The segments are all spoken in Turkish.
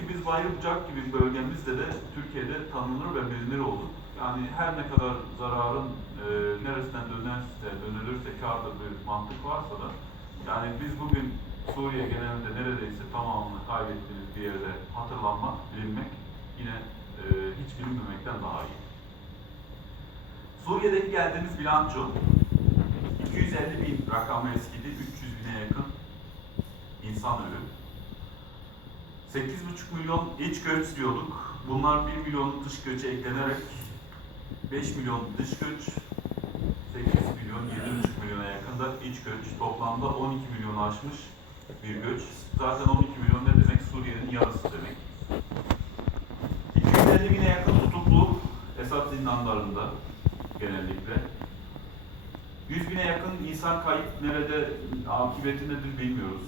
ki biz Bayırbucak gibi bölgemizde de Türkiye'de tanınır ve bilinir olduk. Yani her ne kadar zararın neresinden dönülürse kârdır bir mantık varsa da yani biz bugün Suriye genelinde neredeyse tamamını kaybettiğimiz bir yerde hatırlanmak, bilinmek yine hiç bilinmemekten daha iyi. Suriye'deki geldiğimiz bilanço 250 bin rakamı eskidi, 300 bine yakın insan ölü. 8,5 milyon iç göç diyorduk. Bunlar 1 milyon dış göçe eklenerek 5 milyon dış göç, 8 milyon, 7,5 milyona yakında iç göç. Toplamda 12 milyonu aşmış bir göç. Zaten 12 milyon ne demek? Suriye'nin yarısı demek. 250 bine yakın tutuklu Esad zindanlarında genellikle. 100 bine yakın insan kayıp, nerede, akıbeti nedir bilmiyoruz.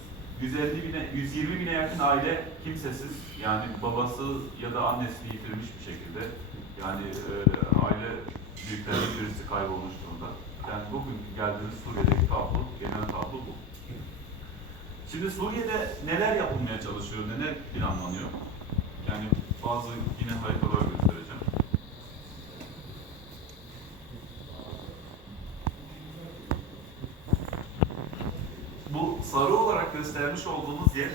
120 bine yakın aile kimsesiz, yani babası ya da annesini yitirmiş bir şekilde, yani aile büyüklerinin birisi kaybolmuş durumda. Yani bugün geldiğimiz Suriye'deki tablo, genel tablo bu. Şimdi Suriye'de neler yapılmaya çalışıyor, neler planlanıyor? Yani bazı yine haritalar göstereceğim. Bu sarı olarak göstermiş olduğumuz yer,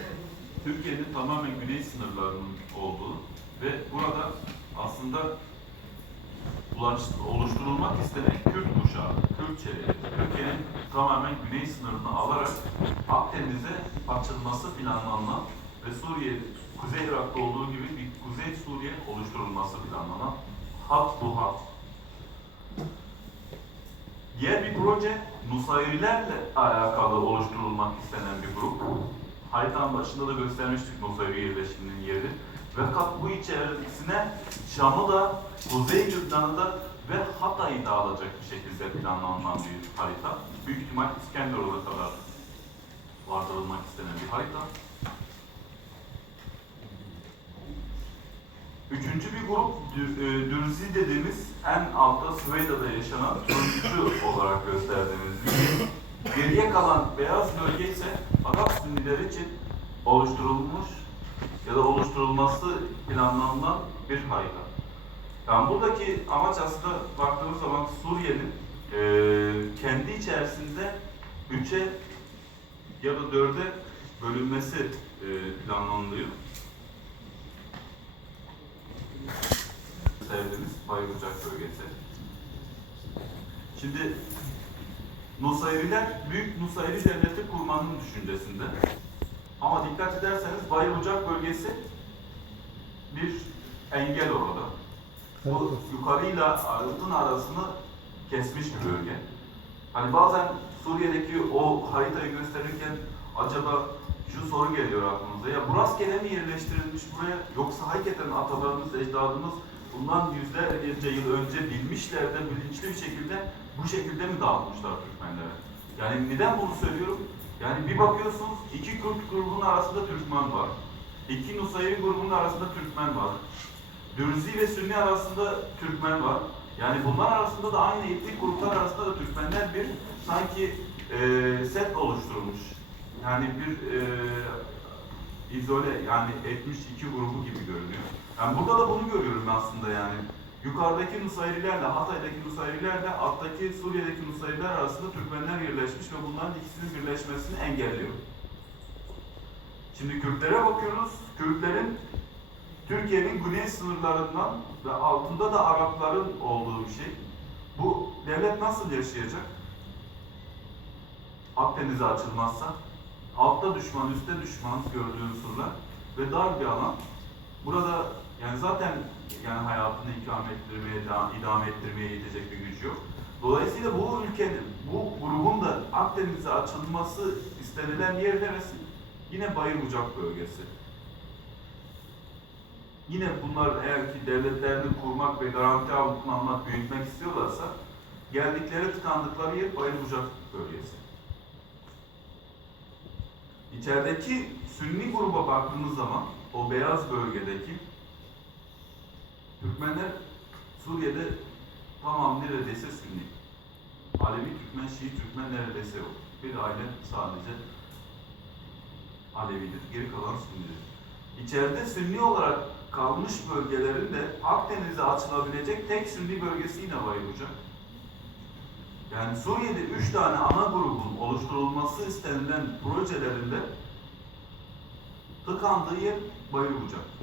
Türkiye'nin tamamen güney sınırlarının olduğu ve burada aslında oluşturulmak istenen Kürt kuşağı, Kürt çevre, Türkiye'nin tamamen güney sınırını alarak Akdeniz'e açılması planlanan ve Suriye, Kuzey Irak'ta olduğu gibi bir Kuzey Suriye oluşturulması planlanan hat bu hat. Diğer bir proje, Nusayrilerle alakalı oluşturulmak istenen bir grup. Haritanın başında da göstermiştik Nusayri yerleşiminin yeri. Fakat bu içerisine Şam'ı da, Kuzey Lübnan'ı da ve Hatay'ı da alacak bir şekilde planlanan bir harita. Büyük ihtimal İskenderun'a kadar vardırılmak istenen bir harita. Üçüncü bir grup, Dürzi dediğimiz en altta Süveyda'da yaşanan turuncu olarak gösterdiğimiz bir şey. Geriye kalan beyaz bölge ise Arap Sünniler için oluşturulmuş ya da oluşturulması planlanan bir harita. Yani buradaki amaç aslında baktığımız zaman Suriye'nin kendi içerisinde 3'e ya da 4'e bölünmesi planlanılıyor. Sevdiğimiz Bayırbucak bölgesi. Şimdi Nusayriler Büyük Nusayri Devleti kurmanın düşüncesinde. Ama dikkat ederseniz Bayırbucak bölgesi bir engel orada. Bu yukarıyla arıtın arasını kesmiş bir bölge. Hani bazen Suriye'deki o haritayı gösterirken acaba şu soru geliyor aklımıza. Ya bu rastgele mi yerleştirilmiş buraya, yoksa hakikaten atalarımız, ecdadımız bundan yüzlerce yıl önce bilmişler de bilinçli bir şekilde bu şekilde mi dağıtmışlar Türkmenlere? Yani neden bunu söylüyorum? Yani bir bakıyorsunuz iki Kürt grubunun arasında Türkmen var. İki Nusayri grubunun arasında Türkmen var. Dürzi ve Sünni arasında Türkmen var. Yani bunlar arasında da aynı etnik gruplar arasında da Türkmenler bir sanki set oluşturulmuş. Yani bir izole, yani etmiş iki grubu gibi görünüyor. Yani burada da bunu görüyorum aslında yani. Yukarıdaki Nusayrilerle, Hatay'daki Nusayrilerle alttaki Suriye'deki Nusayriler arasında Türkmenler birleşmiş ve bunların ikisinin birleşmesini engelliyor. Şimdi Kürtlere bakıyoruz. Kürtlerin Türkiye'nin güney sınırlarından ve altında da Arapların olduğu bir şey. Bu devlet nasıl yaşayacak? Akdeniz'e açılmazsa, altta düşman, üstte düşman gördüğü unsurlar ve dar bir alan. Burada yani zaten yani hayatını idame ettirmeye yetecek bir gücü yok. Dolayısıyla bu ülkenin, bu grubun da Akdeniz'e açılması istenilen yer neresi? Yine Bayırbucak bölgesi. Yine bunlar eğer ki devletlerini kurmak ve garanti altına almak, büyütmek istiyorlarsa geldikleri, tıkandıkları yer Bayırbucak bölgesi. İçerideki Sünni gruba baktığımız zaman o beyaz bölgedeki Türkmenler Suriye'de tamam neredeyse Sünni. Alevi Türkmen, Şii Türkmen neredeyse yok. Bir aile sadece Alevidir, geri kalan Sünnidir. İçeride sünni olarak kalmış bölgelerin de Akdeniz'e açılabilecek tek sünni bölgesi yine Bayırbucak. Yani Suriye'de 3 tane ana grubun oluşturulması istenilen projelerinde tıkandığı yer Bayırbucak.